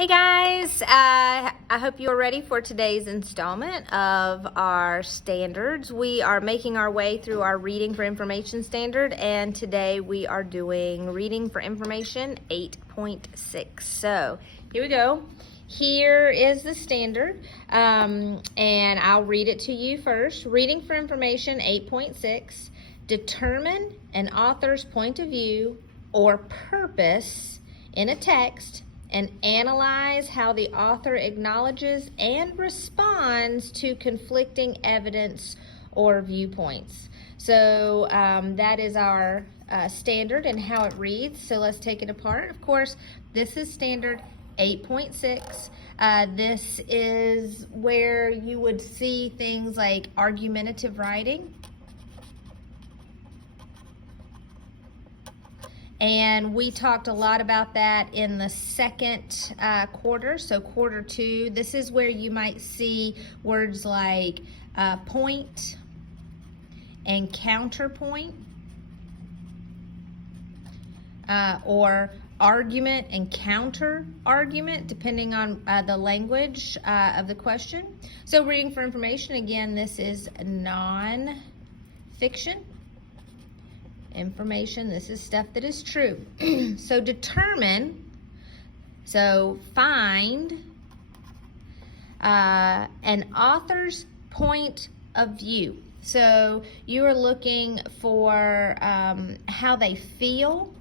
Hey guys, I hope you're ready for today's installment of our standards. We are making our way through our Reading for Information standard, and today we are doing Reading for Information 8.6. So here we go. Here is the standard, and I'll read it to you first. Reading for Information 8.6, determine an author's point of view or purpose in a text and analyze how the author acknowledges and responds to conflicting evidence or viewpoints. So that is our standard and how it reads. So let's take it apart. Of course, this is standard 8.6. This is where you would see things like argumentative writing. And we talked a lot about that in the second quarter, so quarter 2. This is where you might see words like point and counterpoint, or argument and counter argument, depending on the language of the question. So reading for information, again, this is non-fiction information. This is stuff that is true. So determine, so find an author's point of view. So you are looking for how they feel,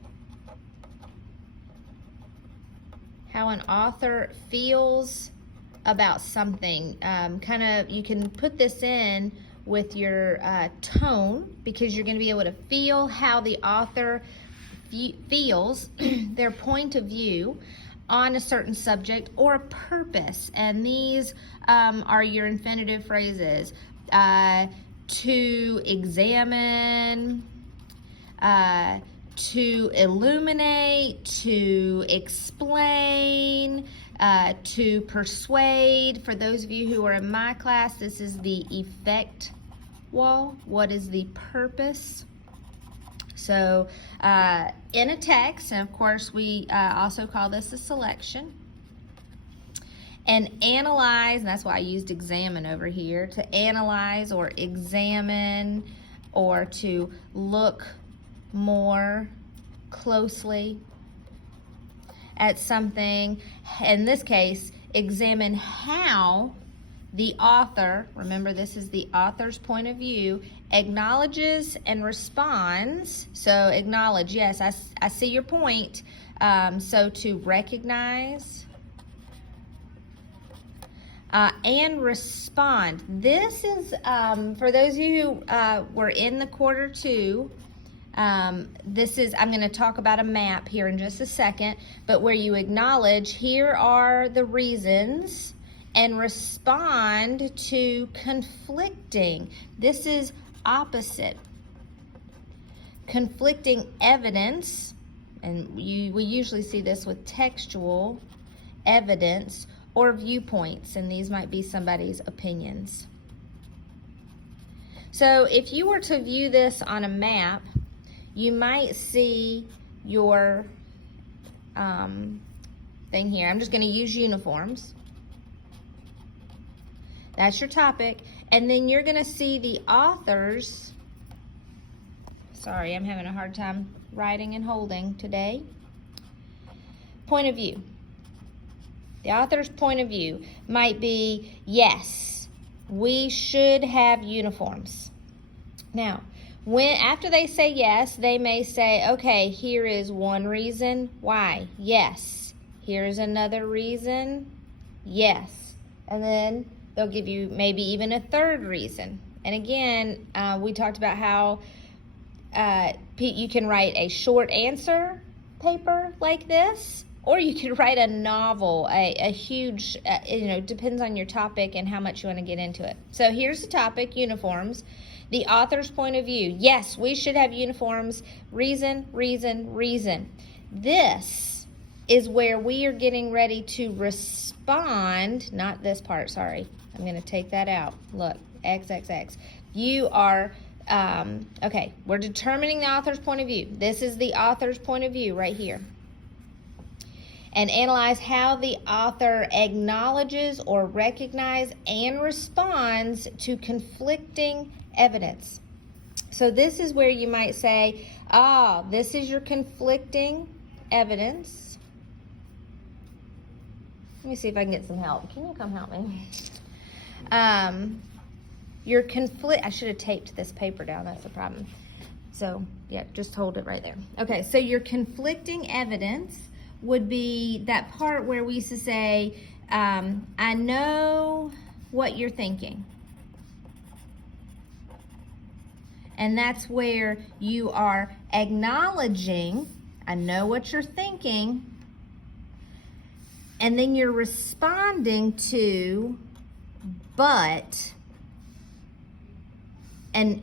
how an author feels about something. Kind of, you can put this in with your tone, because you're going to be able to feel how the author feels their point of view on a certain subject or a purpose. And these are your infinitive phrases: to examine, to illuminate, to explain, to persuade. For those of you who are in my class, this is the effect wall. What is the purpose? So in a text, and of course we also call this a selection. And analyze, and that's why I used examine over here, to analyze or examine, or to look more closely at something. In this case, examine how the author, remember this is the author's point of view, acknowledges and responds. So acknowledge, yes, I see your point. So to recognize and respond. This is, for those of you who were in the quarter 2, this is, I'm going to talk about a map here in just a second, but where you acknowledge, here are the reasons, and respond to conflicting. This is opposite. Conflicting evidence, and we usually see this with textual evidence or viewpoints, and these might be somebody's opinions. So if you were to view this on a map, you might see your thing here. I'm just going to use uniforms. That's your topic. And then you're going to see the author's, sorry, I'm having a hard time writing and holding today, point of view. The author's point of view might be, yes, we should have uniforms. Now, after they say yes, they may say, okay, here is one reason why, yes. Here's another reason, yes. And then they'll give you maybe even a third reason. And again, we talked about how you can write a short answer paper like this, or you could write a novel, a huge, depends on your topic and how much you want to get into it. So here's the topic, uniforms. The author's point of view. Yes, we should have uniforms. Reason, reason, reason. This is where we are getting ready to respond. Not this part, sorry. I'm going to take that out. Look, XXX. You are, okay, we're determining the author's point of view. This is the author's point of view right here. and analyze how the author acknowledges or recognizes and responds to conflicting evidence. So this is where you might say, this is your conflicting evidence. Let me see if I can get some help. Can you come help me? I should have taped this paper down, that's the problem. So, yeah, just hold it right there. Okay, so your conflicting evidence would be that part where we used to say, I know what you're thinking. And that's where you are acknowledging, I know what you're thinking, and then you're responding to, but, and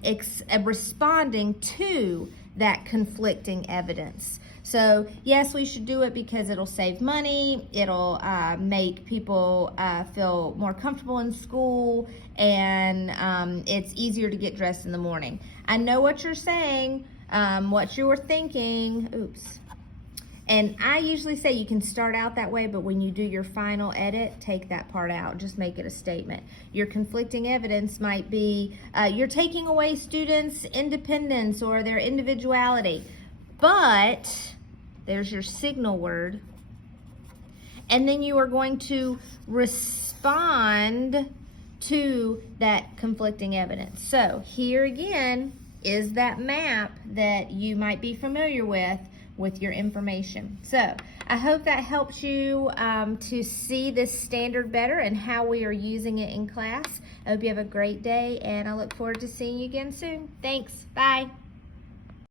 responding to that conflicting evidence. So yes, we should do it because it'll save money, it'll make people feel more comfortable in school, and it's easier to get dressed in the morning. I know what you're saying, what you were thinking, oops. And I usually say you can start out that way, but when you do your final edit, take that part out. Just make it a statement. Your conflicting evidence might be you're taking away students' independence or their individuality. But there's your signal word. And then you are going to respond to that conflicting evidence. So here again is that map that you might be familiar with your information. So I hope that helps you to see this standard better and how we are using it in class. I hope you have a great day, and I look forward to seeing you again soon. Thanks. Bye.